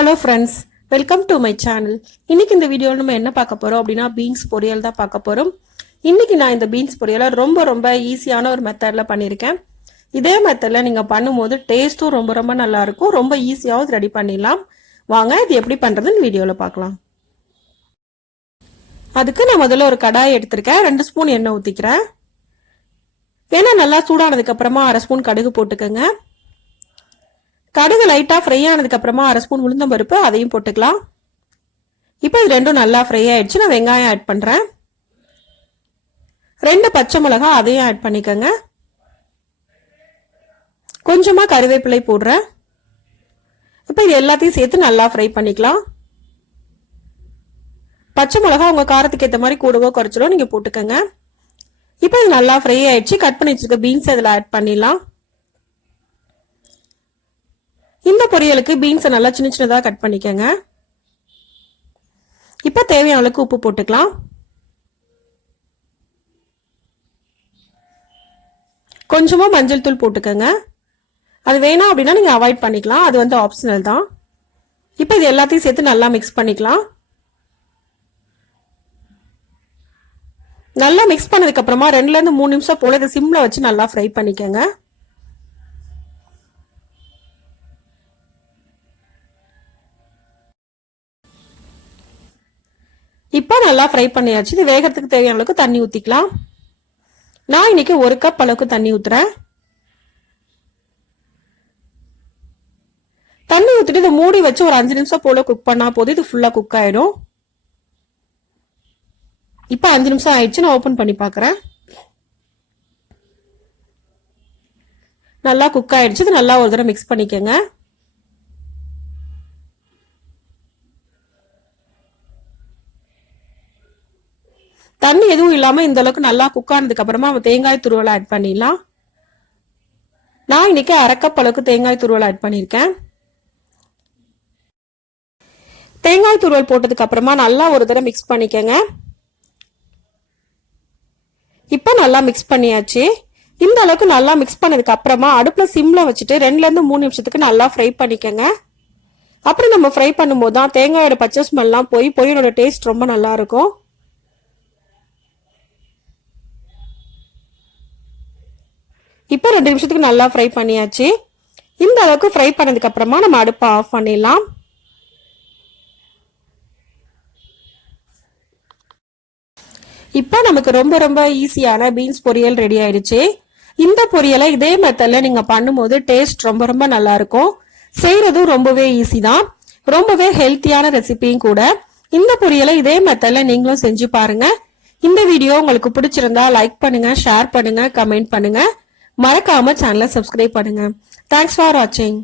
Hello friends, welcome to my channel. இன்னைக்கு இந்த வீடியோவில் நம்ம என்ன பார்க்க போகிறோம் அப்படின்னா பீன்ஸ் பொரியல் தான் பார்க்க போகிறோம். இன்னைக்கு நான் இந்த பீன்ஸ் பொரியலை ரொம்ப ஈஸியான ஒரு மெத்தடில் பண்ணியிருக்கேன். இதே மெத்தடில் நீங்கள் பண்ணும்போது டேஸ்ட்டும் ரொம்ப நல்லா இருக்கும். ரொம்ப ஈஸியாகவும் ரெடி பண்ணிடலாம். வாங்க இது எப்படி பண்ணுறதுன்னு வீடியோவில் பார்க்கலாம். அதுக்கு நான் முதல்ல ஒரு கடாயை எடுத்திருக்கேன். 2 ஸ்பூன் எண்ணெய் ஊற்றிக்கிறேன். எண்ணெய் நல்லா சூடானதுக்கு அப்புறமா 1/2 ஸ்பூன் கடுகு போட்டுக்கோங்க. கடுகு லைட்டா ஃப்ரை ஆனதுக்கு அப்புறமா 1/2 ஸ்பூன் உளுந்தம் பருப்பு அதையும் போட்டுக்கலாம். இப்போ இது ரெண்டும் நல்லா ஃப்ரை ஆயிடுச்சு. நான் வெங்காயம் ஆட் பண்றேன். 2 பச்சை மிளகாய் அதையும் ஆட் பண்ணிக்கோங்க. கொஞ்சமா கருவேப்பிலை போடுறேன். இப்போ இது எல்லாத்தையும் சேர்த்து நல்லா ஃப்ரை பண்ணிக்கலாம். பச்சை மிளகாய் உங்க காரத்துக்கு ஏற்ற மாதிரி கூடவோ குறைச்சலோ நீங்க போட்டுக்கோங்க. இப்போ இது நல்லா ஃப்ரை ஆயிடுச்சு. கட் பண்ணி வச்சிருக்க பீன்ஸ் இதில் ஆட் பண்ணிடலாம். இந்த பொரியலுக்கு பீன்ஸை நல்லா சின்னதாக கட் பண்ணிக்கோங்க. இப்போ தேவையான அளவுக்கு உப்பு போட்டுக்கலாம். கொஞ்சமா மஞ்சள் தூள் போட்டுக்கோங்க. அது வேணாம் அப்படின்னா நீங்க அவாய்ட் பண்ணிக்கலாம். அது வந்து ஆப்ஷனல் தான். இப்போ இது எல்லாத்தையும் சேர்த்து நல்லா மிக்ஸ் பண்ணிக்கலாம். நல்லா மிக்ஸ் பண்ணதுக்கு அப்புறமா 2ல இருந்து 3 நிமிஷம் போல இதை சிம்ல வச்சு நல்லா ஃப்ரை பண்ணிக்கோங்க. இப்போ நல்லா ஃப்ரை பண்ணியாச்சு. இது வேகத்துக்கு தேவையான அளவுக்கு தண்ணி ஊற்றிக்கலாம். நான் இன்னைக்கு 1 கப் அளவுக்கு தண்ணி ஊற்றுறேன். தண்ணி ஊற்றிட்டு இதை மூடி வச்சு ஒரு 5 நிமிஷம் போல குக் பண்ணா போது இது ஃபுல்லாக குக் ஆயிடும். இப்போ 5 நிமிஷம் ஆயிடுச்சு. நான் ஓப்பன் பண்ணி பார்க்குறேன். நல்லா குக் ஆயிடுச்சு. இது நல்லா ஒரு தடவை மிக்ஸ் பண்ணிக்கோங்க. தண்ணி எதுவும் இல்லாம இந்த அளவுக்கு நல்லா குக் ஆனதுக்கு அப்புறமா தேங்காய் துருவல் ஆட் பண்ணிடலாம். நான் இன்னைக்கு 1/2 கப் அளவுக்கு தேங்காய் துருவல் ஆட் பண்ணியிருக்கேன். தேங்காய் துருவல் போட்டதுக்கு அப்புறமா நல்லா ஒரு தடவை மிக்ஸ் பண்ணிக்கோங்க. இப்போ நல்லா மிக்ஸ் பண்ணியாச்சு. இந்த அளவுக்கு நல்லா மிக்ஸ் பண்ணதுக்கு அப்புறமா அடுப்புல சிம்ல வச்சுட்டு 2ல இருந்து 3 நிமிஷத்துக்கு நல்லா ஃப்ரை பண்ணிக்கோங்க. அப்புறம் நம்ம ஃப்ரை பண்ணும்போது தான் தேங்காயோட பச்சை ஸ்மெல்லாம் போய் பொரியலோட டேஸ்ட் ரொம்ப நல்லா இருக்கும். இப்போ 2 நிமிஷத்துக்கு நல்லா ஃப்ரை பண்ணியாச்சு. இந்த அளவுக்கு ஃப்ரை பண்ணதுக்கு அப்புறமா நம்ம அடுப்பை ஆஃப் பண்ணிடலாம். இப்போ நமக்கு ரொம்ப ஈஸியான பீன்ஸ் பொரியல் ரெடி ஆயிடுச்சு. இந்த பொரியலை இதே மெத்தட்ல நீங்க பண்ணும்போது டேஸ்ட் ரொம்ப நல்லா இருக்கும். செய்யறதும் ரொம்பவே ஈஸி தான். ரொம்பவே ஹெல்த்தியான ரெசிபியும் கூட. இந்த பொரியலை இதே மெத்தட்ல நீங்களும் செஞ்சு பாருங்க. இந்த வீடியோ உங்களுக்கு பிடிச்சிருந்தா லைக் பண்ணுங்க, ஷேர் பண்ணுங்க, கமெண்ட் பண்ணுங்க. மறக்காம சேனலை சப்ஸ்கிரைப் பண்ணுங்க. தேங்க்ஸ் ஃபார் வாட்சிங்.